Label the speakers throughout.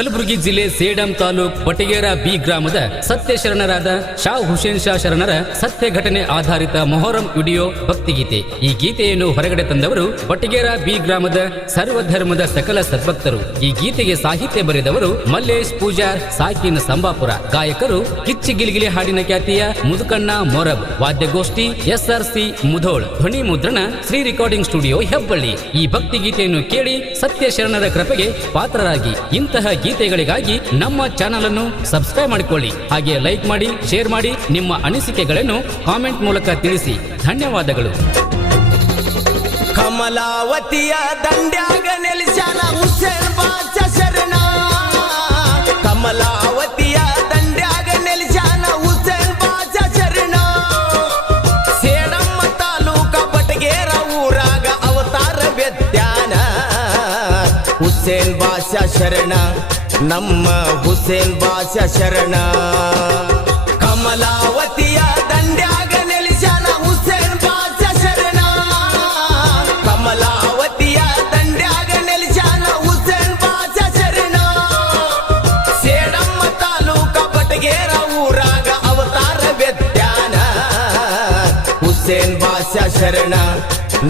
Speaker 1: ಕಲಬುರಗಿ ಜಿಲ್ಲೆ ಸೇಡಂ ತಾಲೂಕ್ ಪಟಿಗೇರ ಬಿ ಗ್ರಾಮದ ಸತ್ಯ ಶರಣರಾದ ಶಾ ಹುಸೇನ್ ಶಾ ಶರಣರ ಸತ್ಯ ಘಟನೆ ಆಧಾರಿತ ಮೊಹರಂ ವಿಡಿಯೋ ಭಕ್ತಿಗೀತೆ. ಈ ಗೀತೆಯನ್ನು ಹೊರಗಡೆ ತಂದವರು ಪಟಿಗೇರ ಬಿ ಗ್ರಾಮದ ಸರ್ವಧರ್ಮದ ಸಕಲ ಸದ್ಭಕ್ತರು. ಈ ಗೀತೆಗೆ ಸಾಹಿತ್ಯ ಬರೆದವರು ಮಲ್ಲೇಶ್ ಪೂಜಾರ್, ಸಾಕಿನ ಸಂಬಾಪುರ. ಗಾಯಕರು ಕಿಚ್ಚಿ ಗಿಲಿಗಿಲಿ ಹಾಡಿನ ಖ್ಯಾತಿಯ ಮುದುಕಣ್ಣ ಮೊರಬ್. ವಾದ್ಯಗೋಷ್ಠಿ ಎಸ್ಆರ್ ಸಿ ಮುಧೋಳ್. ಧ್ವನಿ ಮುದ್ರಣ ಶ್ರೀ ರೆಕಾರ್ಡಿಂಗ್ ಸ್ಟುಡಿಯೋ ಹೆಬ್ಬಳ್ಳಿ. ಈ ಭಕ್ತಿ ಗೀತೆಯನ್ನು ಕೇಳಿ ಸತ್ಯ ಶರಣರ ಕೃಪೆಗೆ ಪಾತ್ರರಾಗಿ ಇಂತಹ ಗೀತೆಗಳಿಗಾಗಿ ನಮ್ಮ ಚಾನಲ್ ಅನ್ನು ಸಬ್ಸ್ಕ್ರೈಬ್ ಮಾಡಿಕೊಳ್ಳಿ. ಹಾಗೆ ಲೈಕ್ ಮಾಡಿ ಶೇರ್ ಮಾಡಿ ನಿಮ್ಮ ಅನಿಸಿಕೆಗಳನ್ನು ಕಾಮೆಂಟ್ ಮೂಲಕ ತಿಳಿಸಿ. ಧನ್ಯವಾದಗಳು.
Speaker 2: ಕಮಲಾವತಿಯ ದಂಡ್ಯಾಗ ನೆಲೆಸ್ಯಾನ ಹುಸೇನ್ ಬಾಚ ಶರಣ. ಕಮಲಾವತಿಯ ದಂಡ್ಯಾಗ ನೆಲೆಸ್ಯಾನ ಹುಸೇನ್ ಬಾಚ ಶರಣ. ಸೇಡಮ್ಮ ತಾಲೂಕ ಬಟಗೇರ ಊರಾಗ ಅವತಾರ ವ್ಯತ್ಯಾನ ಹುಸೇನ್ ಬಾಚ ಶರಣ. ನಮ್ಮ ಹುಸೇನ್ ಬಾಷ ಶರಣ. ಕಮಲಾವತಿಯ ದಂಡ್ಯಾಗ ನೆಲೆಸ್ಯಾನ ಹುಸೇನ್ ಬಾಷ ಶರಣ. ಕಮಲಾವತಿಯ ದಂಡ್ಯಾಗ ನೆಲೆಸ್ಯಾನ ಹುಸೇನ್ ಬಾಷ ಶರಣ. ಸೇಡಮ್ಮ ತಾಲೂಕ ಬಟಗೇರ ಊರಾಗ ಅವತಾರ ವ್ಯತ್ಯಾನ ಹುಸೇನ್ ಬಾಷ ಶರಣ,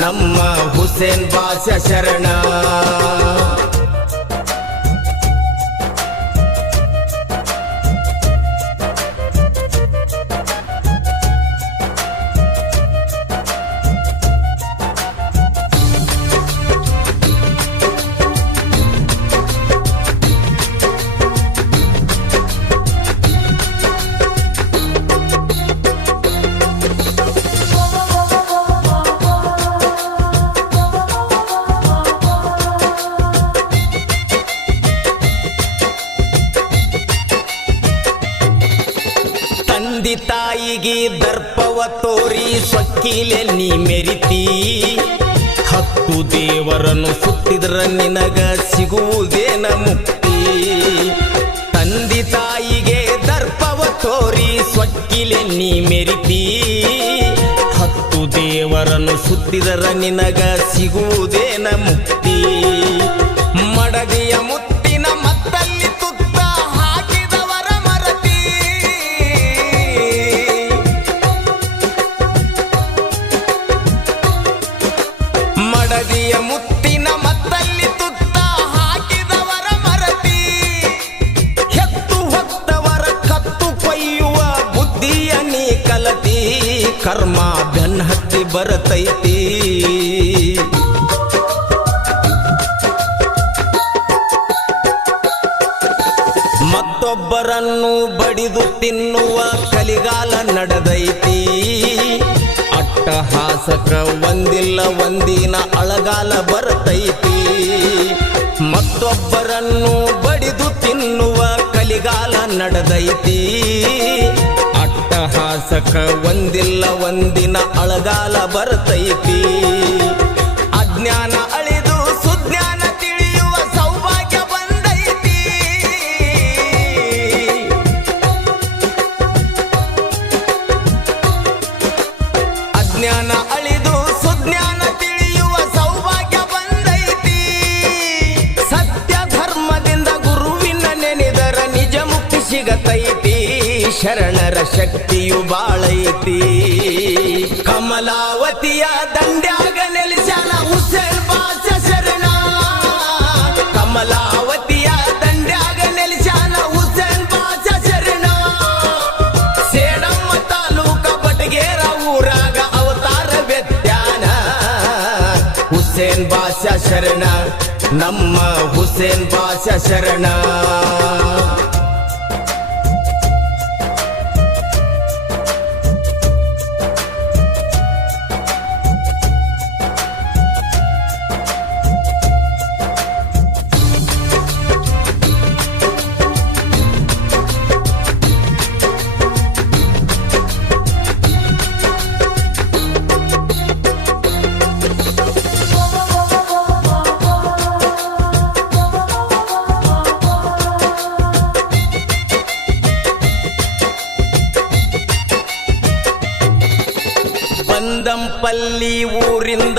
Speaker 2: ನಮ್ಮ ಹುಸೇನ್ ಬಾಷ ಶರಣ. ಸೊಕ್ಕಿಲೆ ನೀ ಮೆರಿತಿ. ಹತ್ತು ದೇವರನ್ನು ಸುತ್ತಿದ್ರ ನಿನಗ ಸಿಗುವುದೇನ ಮುಕ್ತಿ. ತಂದಿ ತಾಯಿಗೆ ದರ್ಪವ ತೋರಿ ಸ್ವಕ್ಕಿಲೆ ನೀ ಮೆರಿತಿ. ಹತ್ತು ದೇವರನ್ನು ಸುತ್ತಿದರ ನಿನಗ ಸಿಗುವುದೇನ ಮುಕ್ತಿ. ಮಡದಿಯ ಬರತೈತಿ. ಮತ್ತೊಬ್ಬರನ್ನು ಬಡಿದು ತಿನ್ನುವ ಕಲಿಗಾಲ ನಡೆದೈತಿ. ಅಟ್ಟಹಾಸಕ ಒಂದಿಲ್ಲ, ಒಂದಿನ ಅಳಗಾಲ ಬರತೈತಿ. ಮತ್ತೊಬ್ಬರನ್ನು ಬಡಿದು ತಿನ್ನುವ ಕಲಿಗಾಲ ನಡೆದೈತಿ. ಅಟ್ಟಹಾಸಕ ಒಂದಿಲ್ಲ, ಒಂದಿನ ಅಳಗಾಲ ಬರ್ತೈತಿ. ಅಜ್ಞಾನ ಅಳಿದು ಸುಜ್ಞಾನ ತಿಳಿಯುವ ಸೌಭಾಗ್ಯ ಬಂದೈತಿ. ಅಜ್ಞಾನ ಅಳಿದು ಸುಜ್ಞಾನ ತಿಳಿಯುವ ಸೌಭಾಗ್ಯ ಬಂದೈತಿ. ಸತ್ಯ ಧರ್ಮದಿಂದ ಗುರುವಿನ ನೆನೆದರ ನಿಜ ಮುಕ್ತಿ ಸಿಗತೈತಿ. ಶರಣರ ಶಕ್ತಿಯು ಬಾಳೈತಿ ಕಮಲಾವತಿಯ ದಂಡ್ಯಾಗ ನೆಲೆಸಲ ಹುಸೇನ್ ಬಾಚ ಶರಣ. ಕಮಲಾವತಿಯ ದಂಡ್ಯಾಗ ನೆಲೆಸಲ ಹುಸೇನ್ ಬಾಚ ಶರಣ. ಸೇಡಮ್ಮ ತಾಲೂಕ ಬಟಗೇರ ಊರಾಗ ಅವತಾರ ವ್ಯತ್ಯಾನ. ಹುಸೇನ್ ಬಾಷಾ ಶರಣ, ನಮ್ಮ ಹುಸೇನ್ ಬಾಷಾ ಶರಣ.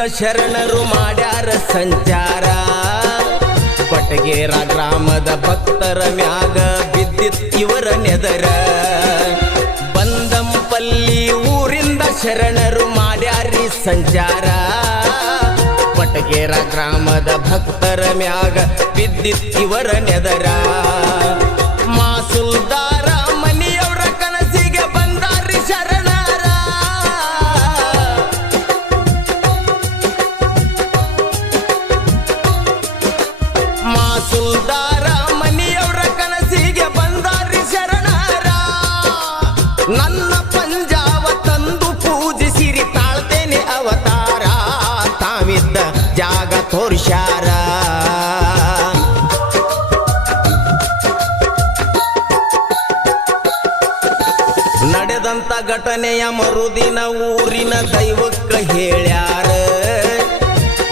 Speaker 2: ಶರಣರು ಮಾಡ್ಯಾರ ಸಂಚಾರ. ಪಟಗೇರ ಗ್ರಾಮದ ಭಕ್ತರ ಮ್ಯಾಗ ಬಿದ್ದಿತ್ ಇವರ ನೆದರ. ಬಂದಂಪಲ್ಲಿ ಊರಿಂದ ಶರಣರು ಮಾಡ್ಯಾರಿ ಸಂಚಾರ. ಪಟಗೇರ ಗ್ರಾಮದ ಭಕ್ತರ ಮ್ಯಾಗ ಬಿದ್ದಿತ್ ಇವರ ನೆದರ. ಘಟನೆಯ ಮರುದಿನ ಊರಿನ ದೈವಕ್ಕ ಹೇಳ್ಯಾರ.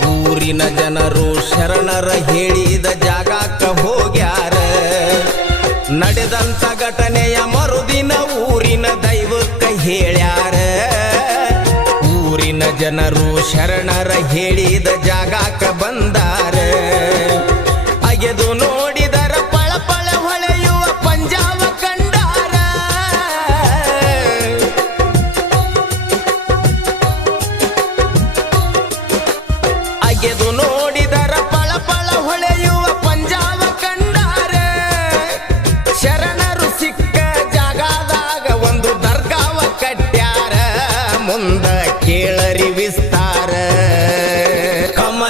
Speaker 2: ಊರಿನ ಜನರು ಶರಣರ ಹೇಳಿದ ಜಾಗಕ್ಕ ಹೋಗ್ಯಾರ. ನಡೆದಂತ ಘಟನೆಯ ಮರುದಿನ ಊರಿನ ದೈವಕ್ಕ ಹೇಳ್ಯಾರ. ಊರಿನ ಜನರು ಶರಣರ ಹೇಳಿದ ಜಾಗಕ್ಕ ಬಂದಾರ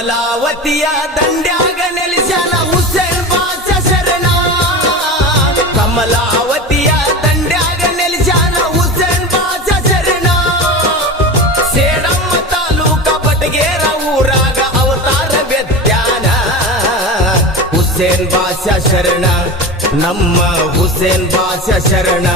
Speaker 2: ಕಮಲಾವತಿಯ ದಂಡ್ಯಾಗ ನೆಲೆಸಲ ಹುಸೇನ್ ಬಾಸ ಶರಣ. ಕಮಲಾವತಿಯ ದಂಡ್ಯಾಗ ನೆಲೆಸಲ ಹುಸೇನ್ ಬಾಸ ಶರಣ. ಸೇಡಮ್ಮ ತಾಲೂಕ ಬಟಗೇರ ಊರಾಗ ಅವತಾರ ವ್ಯತ್ಯಾನ ಹುಸೇನ್ ಬಾಸ ಶರಣ, ನಮ್ಮ ಹುಸೇನ್ ಬಾಸ ಶರಣ.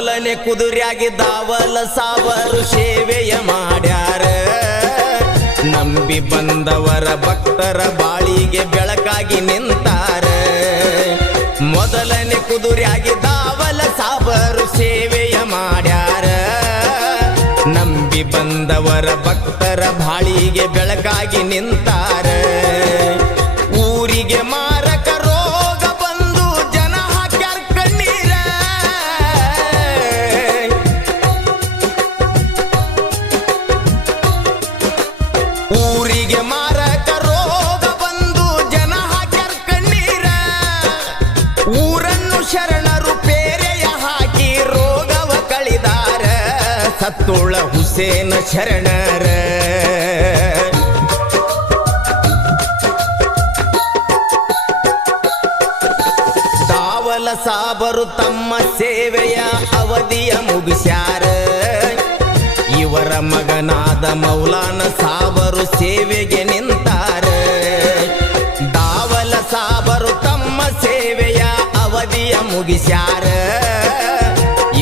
Speaker 2: ಮೊದಲನೇ ಕುದುರೆಯಾಗಿ ದಾವಲ ಸಾವರು ಸೇವೆಯ ಮಾಡ್ಯಾರ. ನಂಬಿ ಬಂದವರ ಭಕ್ತರ ಬಾಳಿಗೆ ಬೆಳಕಾಗಿ ನಿಂತಾರ. ಮೊದಲನೇ ಕುದುರೆಯಾಗಿ ದಾವಲ ಸಾವರು ಸೇವೆಯ ಮಾಡ್ಯಾರ. ನಂಬಿ ಬಂದವರ ಭಕ್ತರ ಬಾಳಿಗೆ ಬೆಳಕಾಗಿ ನಿಂತಾರ. ಶರಣರ. ದಾವಲ ಸಾಬರು ತಮ್ಮ ಸೇವೆಯ ಅವಧಿಯ ಮುಗಿಸ್ಯಾರ. ಇವರ ಮಗನಾದ ಮೌಲಾನ ಸಾಬರು ಸೇವೆಗೆ ನಿಂತಾರ. ದಾವಲ ಸಾಬರು ತಮ್ಮ ಸೇವೆಯ ಅವಧಿಯ ಮುಗಿಸ್ಯಾರ.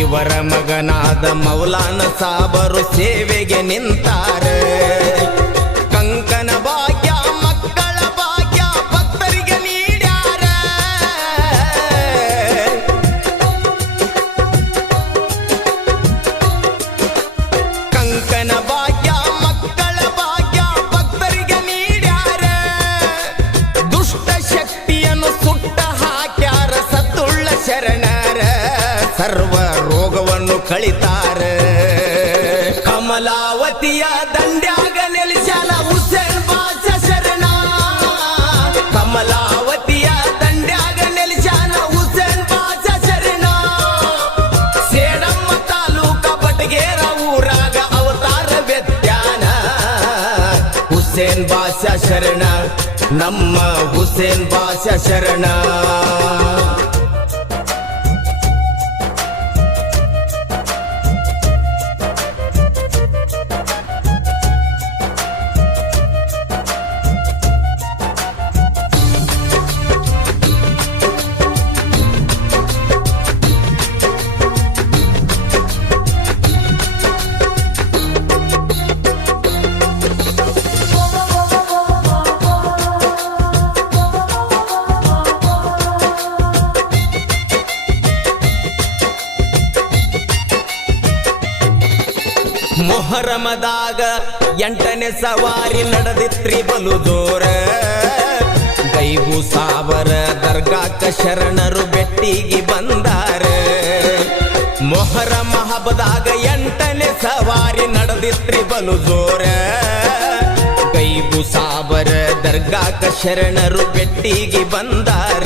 Speaker 2: ಇವರ ಮಗನಾದ ಮೌಲಾನ ಸಾಬರು ಸೇವೆಗೆ ನಿಂತಾರ. ದಂಡ್ಯಾಗ ನೆಲೆಸಲ ಹುಸೇನ್ ಬಾಸ ಶರಣ ಕಮಲಾವತಿಯ ದಂಡ್ಯಾಗ ನೆಲೆಸಲ ಹುಸೇನ್ ಬಾಸ ಶರಣ ಸೇಡಮ್ಮ ತಾಲೂಕ ಬಟಗೇರ ಊರಾಗ ಅವತಾರ ವ್ಯತ್ಯಾನ ಹುಸೇನ್ ಬಾಸ ಶರಣ ನಮ್ಮ ಹುಸೇನ್ ಬಾಸ ಶರಣ ಮೊಹರಮದಾಗ ಎಂಟನೇ ಸವಾರಿ ನಡೆದಿತ್ರಿ ಬಲು ದೋರ ಗೈಬು ಸಾವರ ದರ್ಗಾಕ ಶರಣರು ಬೆಟ್ಟಿಗೆ ಬಂದಾರ. ಮೊಹರ ಹಬ್ಬದಾಗ ಎಂಟನೇ ಸವಾರಿ ನಡೆದಿತ್ರಿ ಬಲು ಜೋರ ಗೈಬು ಸಾವರ ದರ್ಗಾಕ ಶರಣರು ಬೆಟ್ಟಿಗೆ ಬಂದಾರ.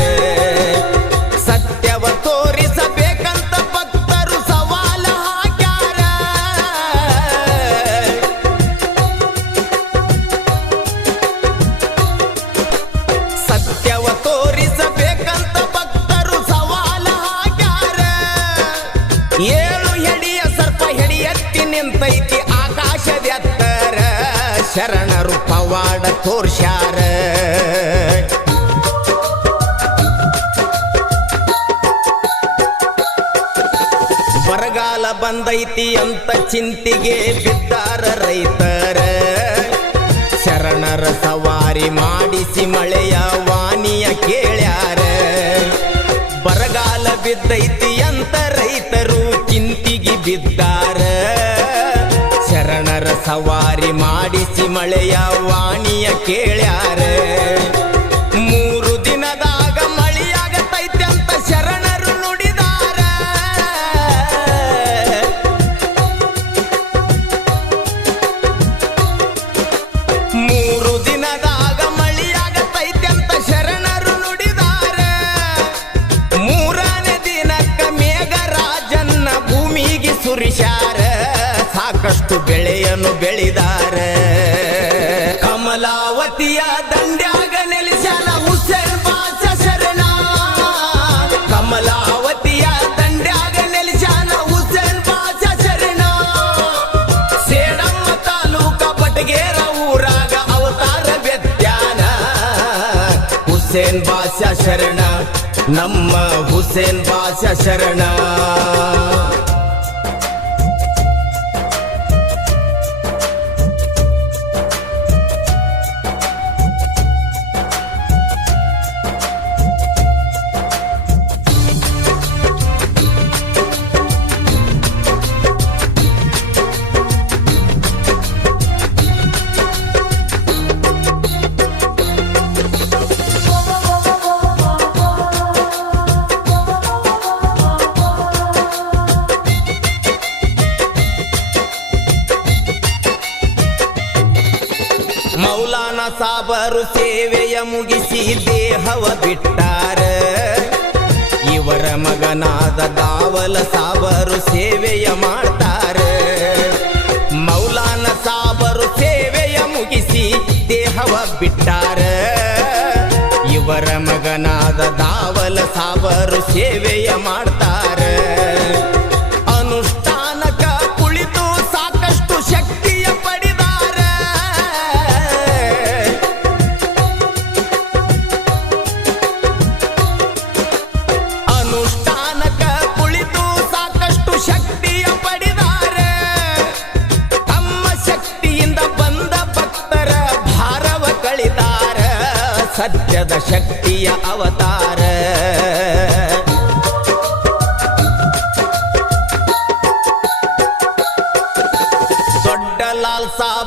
Speaker 2: ಏಳು ಹೆಡಿಯ ಸರ್ಪ ಎತ್ತಿ ನಿಂತೈತಿ ಆಕಾಶದ ಎತ್ತರ. ಶರಣರು ಪವಾಡ ತೋರ್ಸ್ಯಾರ. ಬರಗಾಲ ಬಂದೈತಿ ಅಂತ ಚಿಂತಿಗೆ ಬಿದ್ದಾರ ರೈತರ. ಶರಣರ ಸವಾರಿ ಮಾಡಿಸಿ ಮಳೆಯ ವಾಣಿಯ ಕೇಳ್ಯಾರ. ಬರಗಾಲ ಬಿದ್ದೈತಿ ಬಿದ್ದಾರ ಶರಣರ ಸವಾರಿ ಮಾಡಿಸಿ ಮಳೆಯ ವಾಣಿಯ ಕೇಳ್ಯಾರ. ಹುಸೇನ್ ಶರಣ ನಮ್ಮ ಹುಸೇನ್ ಬಾಷ ಶರಣ. ಸಾಬರು ಸೇವೆಯ ಮಾಡ್ತಾರೆ. ಮೌಲಾನ ಸಾಬರು ಸೇವೆಯ ಮುಗಿಸಿ ದೇಹವ ಬಿಟ್ಟಾರೆ. ಇವರ ಮಗನಾದ ದಾವಲ ಸಾಬರು ಸೇವೆಯ ಮಾಡ್ತಾರ.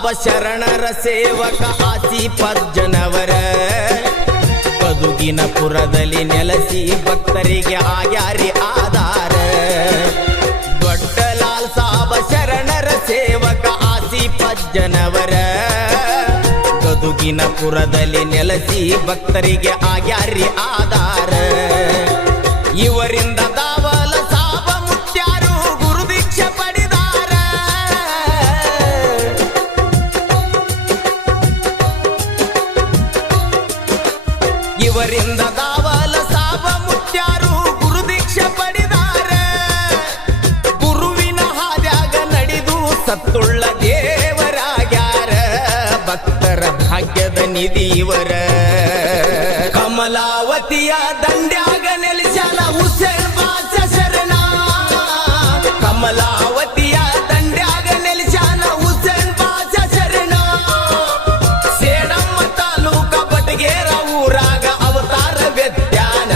Speaker 2: ಲಾಲ್ ಶರಣರ ಸೇವಕ ಆಸಿ ಪರ್ಜನವರ ಬದುಕಿನ ಪುರದಲ್ಲಿ ನೆಲೆಸಿ ಭಕ್ತರಿಗೆ ಆಗ್ಯಾರಿ ಆಧಾರ. ದೊಡ್ಡ ಲಾಲ್ ಸಾಬ ಶರಣರ ಸೇವಕ ಆಸಿ ಜನವರ. ಗದುಗಿನ ಪುರದಲ್ಲಿ ನೆಲೆಸಿ ಭಕ್ತರಿಗೆ ಆಗ್ಯಾರಿ ಆಧಾರ. ಇವರಿಂದ ಸತ್ತುಳ್ಳ ದೇವರಾಗ್ಯಾರ ಭಕ್ತರ ಭಾಗ್ಯದ ನಿಧಿಯವರ ಕಮಲಾವತಿಯ ದಂಡ್ಯಾಗ ನೆಲೆಸಲ ಉಸಿರ ಬಾಸ ಶರಣ ಕಮಲಾವತಿಯ ದಂಡ್ಯಾಗ ನೆಲೆಸಲ ಉಸಿರ ಬಾಸ ಶರಣ ಸೇಡಮ್ಮ ತಾಲೂಕ ಬಟಗೇರ ಊರಾಗ ಅವತಾರ ವ್ಯತ್ಯಾನ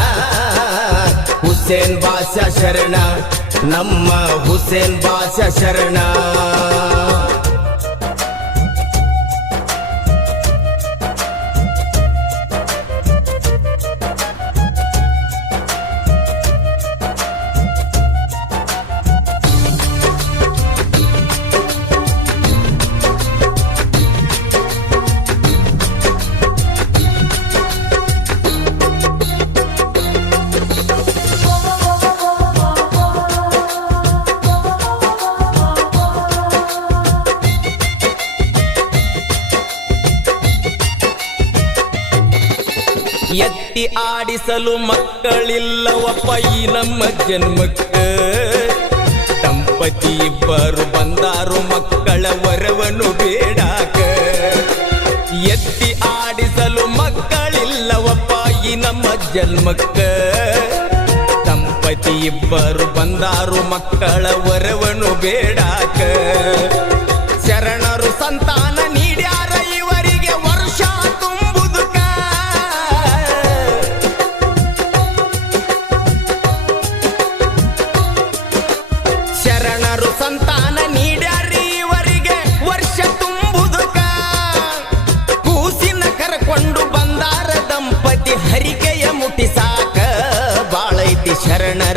Speaker 2: ಹುಸೇನ್ ಬಾಸ ಶರಣ ನಮ್ಮ ಹುಸೇನ್ ಬಾಷ ಶರಣ. ಆಡಿಸಲು ಮಕ್ಕಳಿಲ್ಲವಪ್ಪ ಈ ನಮ್ಮ ಜನ್ಮಕ್ಕೆ. ದಂಪತಿ ಇಬ್ಬರು ಬಂದಾರು ಮಕ್ಕಳ ವರವನ್ನು ಬೇಡಾಕ. ಎತ್ತಿ ಆಡಿಸಲು ಮಕ್ಕಳಿಲ್ಲವಪ್ಪ ಈ ನಮ್ಮ ಜನ್ಮಕ್ಕ. ದಂಪತಿ ಇಬ್ಬರು ಬಂದಾರು ಮಕ್ಕಳ ವರವನ್ನು ಬೇಡಾಕ.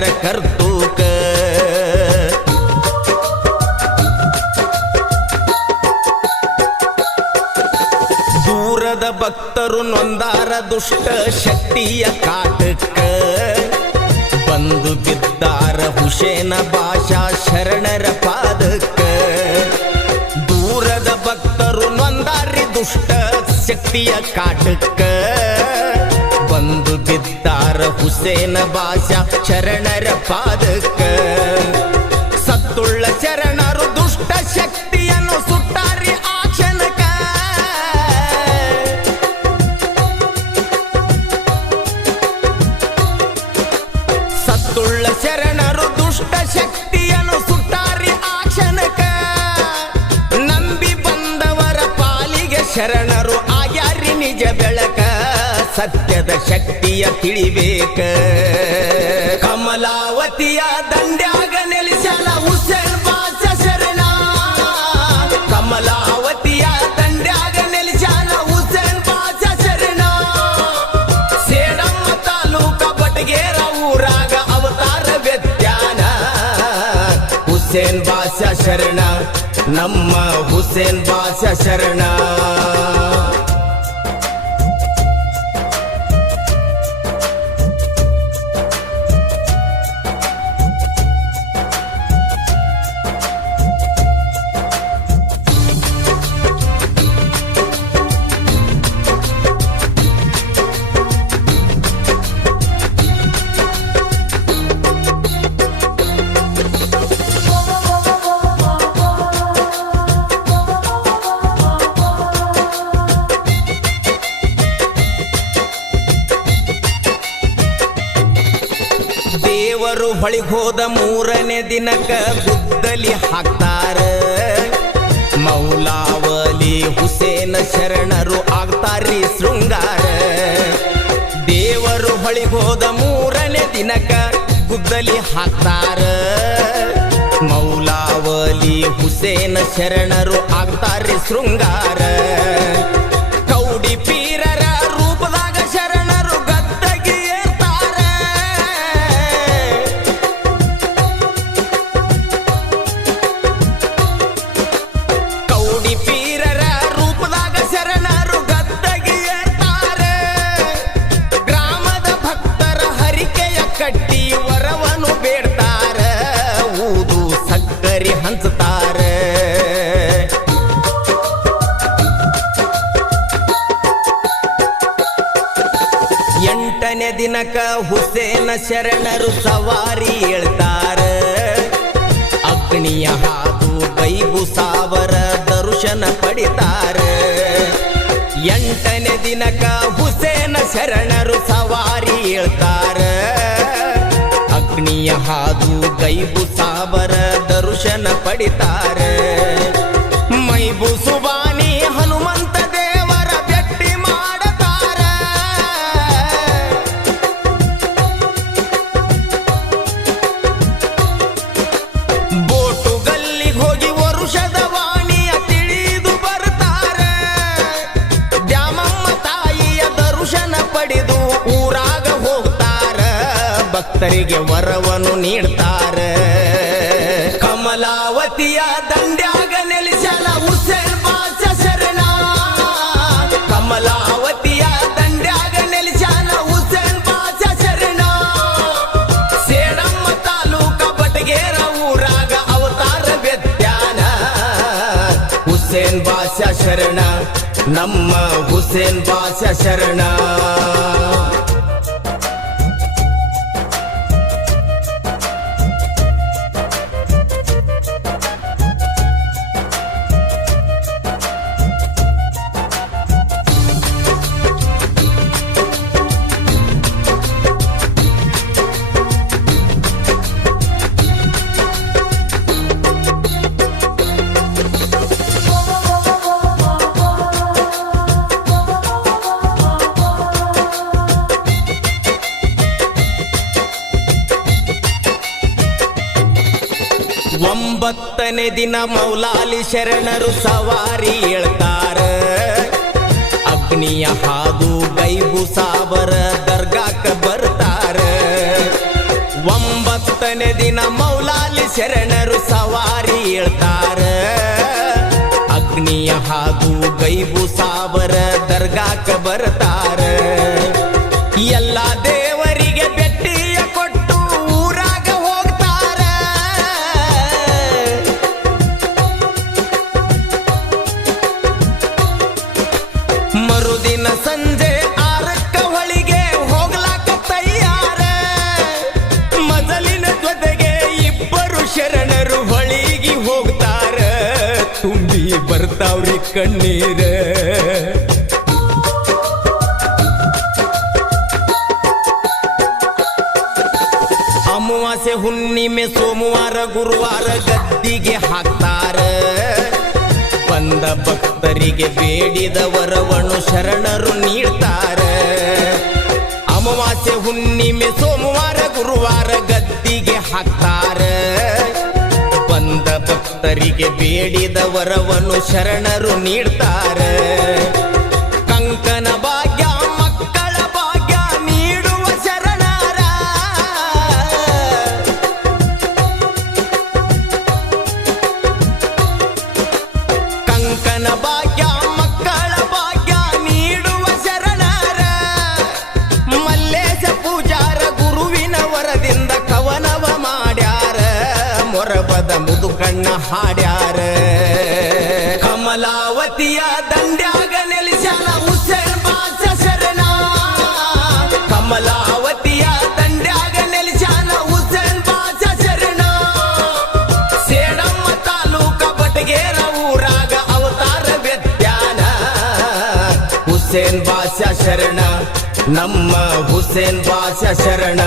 Speaker 2: ಶರಣರ ಕರ್ತೂಕ. ದೂರದ ಭಕ್ತರು ನೊಂದಾರ ದುಷ್ಟ ಶಕ್ತಿಯ ಕಾಟಕ. ಬಂದು ಬಿದ್ದಾರ ಹುಷೇನ ಭಾಷಾ ಶರಣರ ಪಾದಕ್ಕ ದೂರದ ಭಕ್ತರು ನೊಂದಾರಿ ದುಷ್ಟ ಶಕ್ತಿಯ ಕಾಟಕ್ಕ ಬಂದು ಬಿದ್ದಾರ ಹುಸೇನ ಭಾಷಾ ಶರಣರ ಪಾದಕ್ಕ. ಸತ್ಯದ ಶಕ್ತಿಯ ತಿಳಿಬೇಕ. ಕಮಲಾವತಿಯ ದಂಡ್ಯಾಗ ನೆಲೆಸಲ ಹುಸೇನ್ ಬಾಸ ಶರಣ. ಕಮಲಾವತಿಯ ದಂಡ್ಯಾಗ ನೆಲೆಸಲ ಹುಸೇನ್ ಬಾಸ ಶರಣ. ಸೇಡಮ್ಮ ತಾಲೂಕ ಬಟಗೇರ ಊರಾಗ ಅವತಾರ ವ್ಯತ್ಯಾನ ಹುಸೇನ್ ಬಾಸ ಶರಣ, ನಮ್ಮ ಹುಸೇನ್ ಬಾಸ ಶರಣ. ದೇವರು ಹೊಳಿಗೋದ ಮೂರನೇ ದಿನಕ ಗುದ್ದಲಿ ಹಾಕ್ತಾರ. ಮೌಲಾವಲಿ ಹುಸೇನ ಶರಣರು ಆಗ್ತಾರಿ ಶೃಂಗಾರ. ದೇವರು ಹೊಳಿಗೋದ ಮೂರನೇ ದಿನಕ ಗುದ್ದಲಿ ಹಾಕ್ತಾರ. ಮೌಲಾವಲಿ ಹುಸೇನ ಶರಣರು ಆಗ್ತಾರಿ ಶೃಂಗಾರ. ದಿನಕ ಹುಸೇನ ಶರಣರು ಸವಾರಿ ಹೇಳ್ತಾರ. ಅಗ್ನಿಯ ಹಾದು ಬೈಗು ಸಾವರ ದರ್ಶನ ಪಡಿತಾರ. ಎಂಟನೇ ದಿನಕ ಹುಸೇನ ಶರಣರು ಸವಾರಿ ಹೇಳ್ತಾರ. ಅಗ್ನಿಯ ಹಾದು ಗೈಬು ಸಾವರ ದರ್ಶನ ಪಡಿತಾರ. ಶರಣ. ನಮ್ಮ ಹುಸೇನ್ ಬಾಸ ಶರಣ. ಒಂಬತ್ತನೇ ದಿನ ಮೌಲಾಲಿ ಶರಣರು ಸವಾರಿ ಹೇಳ್ತಾರ ಅಗ್ನಿಯ ಹಾದು ಗೈಬು ಸಾಬರ ದರ್ಗಾಕ ಬರ್ತಾರ. ಒಂಬತ್ತನೇ ದಿನ ಮೌಲಾಲಿ ಶರಣರು ಸವಾರಿ ಹೇಳ್ತಾರ ಅಗ್ನಿಯ ಹಾದು ಗೈಬು ಸಾಬರ ದರ್ಗಾಕ ಬರ್ತಾರ. ಬರ್ತಾವ್ರಿ ಕಣ್ಣೀರ. ಅಮಾವಾಸ್ಯೆ, ಹುಣ್ಣಿಮೆ, ಸೋಮವಾರ, ಗುರುವಾರ ಗದ್ದಿಗೆ ಹಾಕ್ತಾರ. ಬಂದ ಭಕ್ತರಿಗೆ ಬೇಡಿದ ವರವನು ಶರಣರು ನೀಡ್ತಾರ. ಅಮಾವಾಸ್ಯೆ, ಹುಣ್ಣಿಮೆ, ಸೋಮವಾರ, ಗುರುವಾರ ಗದ್ದಿಗೆ ಹಾಕ್ತಾರ. ಭಕ್ತರಿಗೆ ಬೇಡಿದ ವರವನ್ನು ಶರಣರು ನೀಡ್ತಾರ. ಮುದುಕಣ್ಣ ಹಾಡ್ಯಾರ. ಕಮಲಾವತಿಯ ದಂಡ್ಯಾಗ ನೆಲೆಸ್ಯಾನ ಹುಸೇನ್ ಬಾಸ ಶರಣ ಕಮಲಾವತಿಯ ದಂಡ್ಯಾಗ ನೆಲೆಸ್ಯಾನ ಹುಸೇನ್ ಬಾಸ ಶರಣ ಸೇಡಮ್ಮ ತಾಲೂಕ ಬಟಗೇರ ಊರಾಗ ಅವತಾರ ವ್ಯತ್ಯಾನ ಹುಸೇನ್ ಬಾಷ ಶರಣ ನಮ್ಮ ಹುಸೇನ್ ಬಾಷ ಶರಣ